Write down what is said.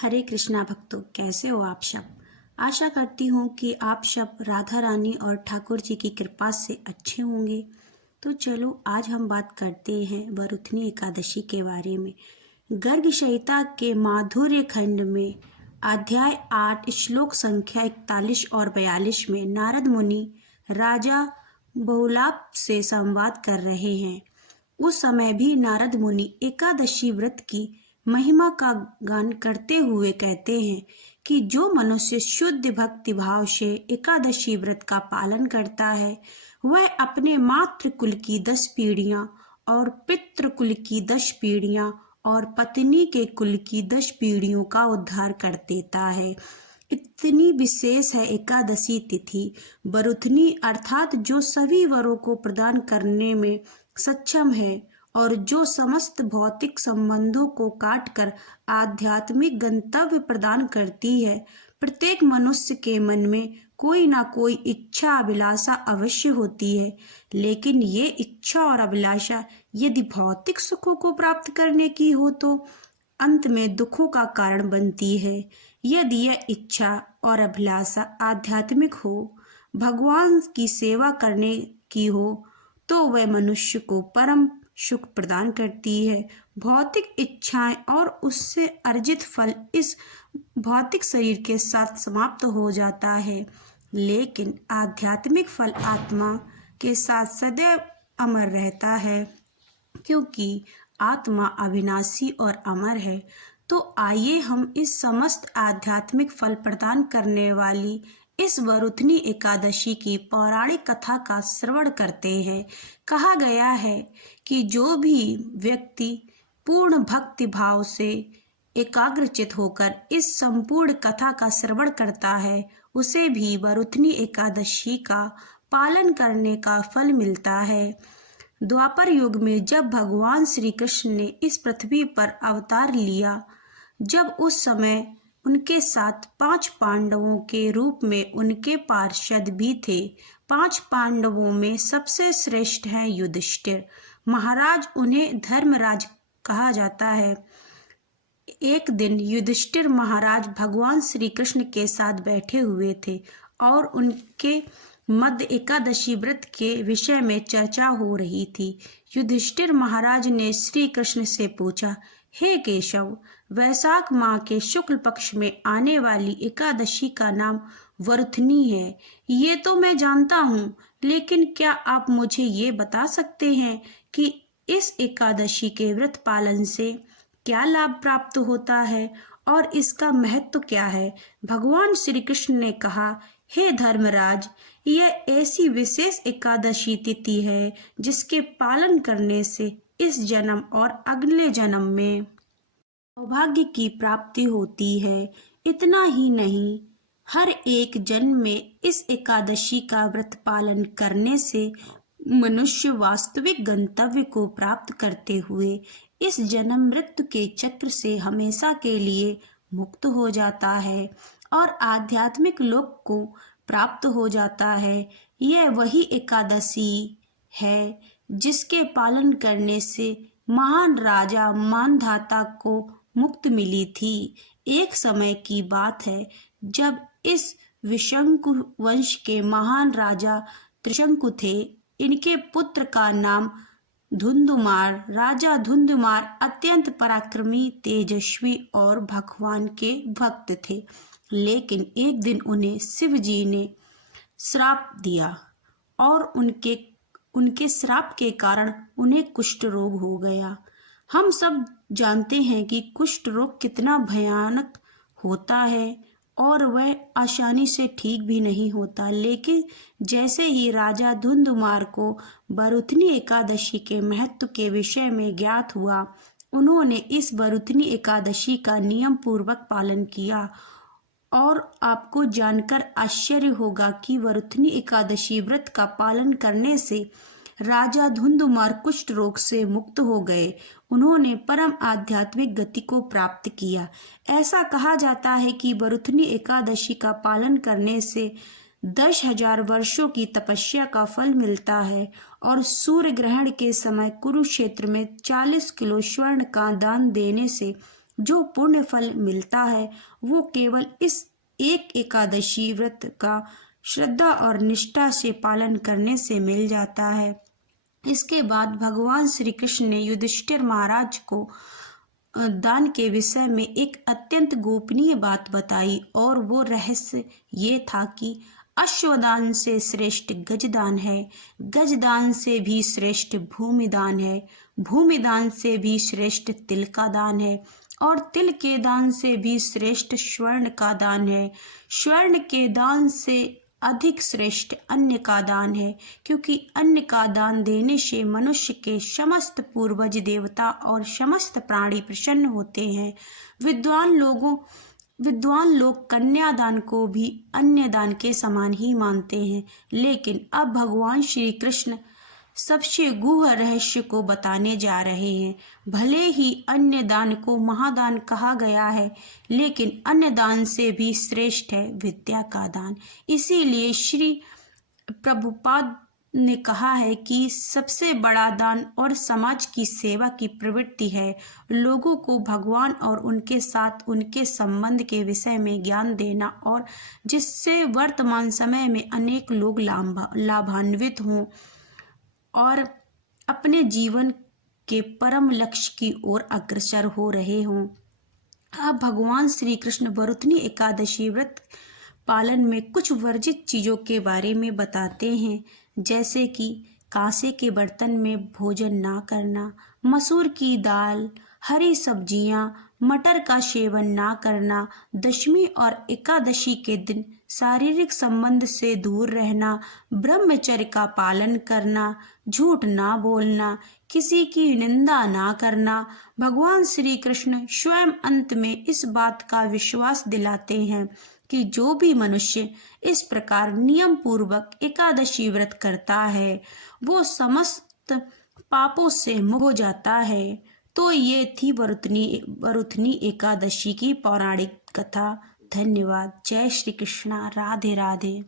हरे कृष्णा भक्तों, कैसे हो आप सब। आशा करती हूँ कि आप सब राधा रानी और ठाकुर जी की कृपा से अच्छे होंगे। तो चलो आज हम बात करते हैं वरुथनी एकादशी के बारे में। गर्ग संहिता के माधुर्य खंड में अध्याय 8 श्लोक संख्या 41 और 42 में नारद मुनि राजा बहुलाप से संवाद कर रहे हैं। उस समय भी नारद मुनि एकादशी व्रत की महिमा का गान करते हुए कहते हैं कि जो मनुष्य शुद्ध भक्ति भाव से एकादशी व्रत का पालन करता है वह अपने मातृ कुल की 10 पीढ़ियां और पितृ कुल की 10 पीढ़ियां और पत्नी के कुल की 10 पीढ़ियों का उद्धार कर देता है। इतनी विशेष है एकादशी तिथि। वरुथनी अर्थात जो सभी वरों को प्रदान करने में सक्षम है और जो समस्त भौतिक संबंधों को काटकर आध्यात्मिक गंतव्य प्रदान करती है। प्रत्येक मनुष्य के मन में कोई ना कोई इच्छा अभिलाषा अवश्य होती है, लेकिन ये इच्छा और अभिलाषा यदि भौतिक सुखों को प्राप्त करने की हो तो अंत में दुखों का कारण बनती है। यदि यह इच्छा और अभिलाषा आध्यात्मिक हो, भगवान की सेवा करने की हो, तो वह मनुष्य को परम सुख प्रदान करती है। भौतिक इच्छाएं और उससे अर्जित फल इस भौतिक शरीर के साथ समाप्त हो जाता है, लेकिन आध्यात्मिक फल आत्मा के साथ सदैव अमर रहता है, क्योंकि आत्मा अविनाशी और अमर है। तो आइए हम इस समस्त आध्यात्मिक फल प्रदान करने वाली इस वरुथनी एकादशी की पौराणिक कथा का श्रवण करते हैं। कहा गया है कि जो भी व्यक्ति पूर्ण भक्ति भाव से एकाग्रचित होकर इस संपूर्ण कथा का श्रवण करता है उसे भी वरुथनी एकादशी का पालन करने का फल मिलता है। द्वापर युग में जब भगवान श्री कृष्ण ने इस पृथ्वी पर अवतार लिया, जब उस समय उनके साथ 5 पांडवों के रूप में उनके पार्षद भी थे। 5 पांडवों में सबसे श्रेष्ठ हैं युधिष्ठिर महाराज, उन्हें धर्मराज कहा जाता है। एक दिन युधिष्ठिर महाराज भगवान श्री कृष्ण के साथ बैठे हुए थे और उनके मध्य एकादशी व्रत के विषय में चर्चा हो रही थी। युधिष्ठिर महाराज ने श्री कृष्ण से पूछा, हे केशव, वैशाख माह के शुक्ल पक्ष में आने वाली एकादशी का नाम वरुथनी है। ये तो मैं जानता हूँ, लेकिन क्या आप मुझे ये बता सकते हैं कि इस एकादशी के व्रत पालन से क्या लाभ प्राप्त होता है और इसका महत्व क्या है। भगवान श्री कृष्ण ने कहा, हे धर्मराज, यह ऐसी विशेष एकादशी तिथि है जिसके पालन करने से इस जन्म और अगले जन्म में सौभाग्य की प्राप्ति होती है। इतना ही नहीं, हर एक जन्म में इस एकादशी का व्रत पालन करने से मनुष्य वास्तविक गंतव्य को प्राप्त करते हुए इस जन्म मृत्यु के चक्र से हमेशा के लिए मुक्त हो जाता है और आध्यात्मिक लोक को प्राप्त हो जाता है। यह वही एकादशी है जिसके पालन करने से महान राजा मानधाता को मुक्ति मिली थी। एक समय की बात है जब इस विशंकु वंश के महान राजा त्रिशंकु थे। इनके पुत्र का नाम धुंधुमार। राजा धुंधुमार अत्यंत पराक्रमी, तेजस्वी और भगवान के भक्त थे, लेकिन एक दिन उन्हें शिव जी ने श्राप दिया और उनके श्राप के कारण उन्हें कुष्ठ रोग हो गया। हम सब जानते हैं कि कुष्ठ रोग कितना भयानक होता है और वह आसानी से ठीक भी नहीं होता, लेकिन जैसे ही राजा धुंधुमार को वरुथनी एकादशी के महत्व के विषय में ज्ञात हुआ, उन्होंने इस वरुथनी एकादशी का नियम पूर्वक पालन किया। और आपको जानकर आश्चर्य होगा कि वरुथनी एकादशी व्रत का पालन करने से राजा धुंधुमार कुष्ठ रोग से मुक्त हो गए। उन्होंने परम आध्यात्मिक गति को प्राप्त किया। ऐसा कहा जाता है कि वरुथनी एकादशी का पालन करने से 10,000 वर्षों की तपस्या का फल मिलता है और सूर्य ग्रहण के समय कुरुक्षेत्र में 40 किलो स्वर्ण का दान देने से जो पुण्य फल मिलता है वो केवल इस एक एकादशी व्रत का श्रद्धा और निष्ठा से पालन करने से मिल जाता है। इसके बाद भगवान श्री कृष्ण ने युधिष्ठिर महाराज को दान के विषय में एक अत्यंत गोपनीय बात बताई, और वो रहस्य ये था कि अश्वदान से श्रेष्ठ गजदान है, गजदान से भी श्रेष्ठ भूमिदान है, भूमिदान से भी श्रेष्ठ तिल का दान है, और तिल के दान से भी श्रेष्ठ स्वर्ण का दान है, स्वर्ण के दान से अधिक श्रेष्ठ अन्न का दान है, क्योंकि अन्न का दान देने से मनुष्य के समस्त पूर्वज देवता और समस्त प्राणी प्रसन्न होते हैं। विद्वान लोग कन्यादान को भी अन्य दान के समान ही मानते हैं, लेकिन अब भगवान श्री कृष्ण सबसे गूढ़ रहस्य को बताने जा रहे हैं। भले ही अन्य दान को महादान कहा गया है, लेकिन अन्य दान से भी श्रेष्ठ है विद्या का दान। इसीलिए श्री प्रभुपाद ने कहा है कि सबसे बड़ा दान और समाज की सेवा की प्रवृत्ति है लोगों को भगवान और उनके साथ उनके संबंध के विषय में ज्ञान देना, और जिससे वर्तमान समय में अनेक लोग लाभान्वित हों और अपने जीवन के परम लक्ष्य की ओर अग्रसर हो रहे हों। अब भगवान श्री कृष्ण वरुथनी एकादशी व्रत पालन में कुछ वर्जित चीज़ों के बारे में बताते हैं, जैसे कि कांसे के बर्तन में भोजन ना करना, मसूर की दाल, हरी सब्जियां, मटर का सेवन ना करना, दशमी और एकादशी के दिन शारीरिक संबंध से दूर रहना, ब्रह्मचर्य का पालन करना, झूठ ना बोलना, किसी की निंदा ना करना। भगवान श्री कृष्ण स्वयं अंत में इस बात का विश्वास दिलाते हैं कि जो भी मनुष्य इस प्रकार नियम पूर्वक एकादशी व्रत करता है वो समस्त पापों से मुक्त हो जाता है। तो ये थी वरुथनी एकादशी की पौराणिक कथा। धन्यवाद। जय श्री कृष्णा। राधे राधे।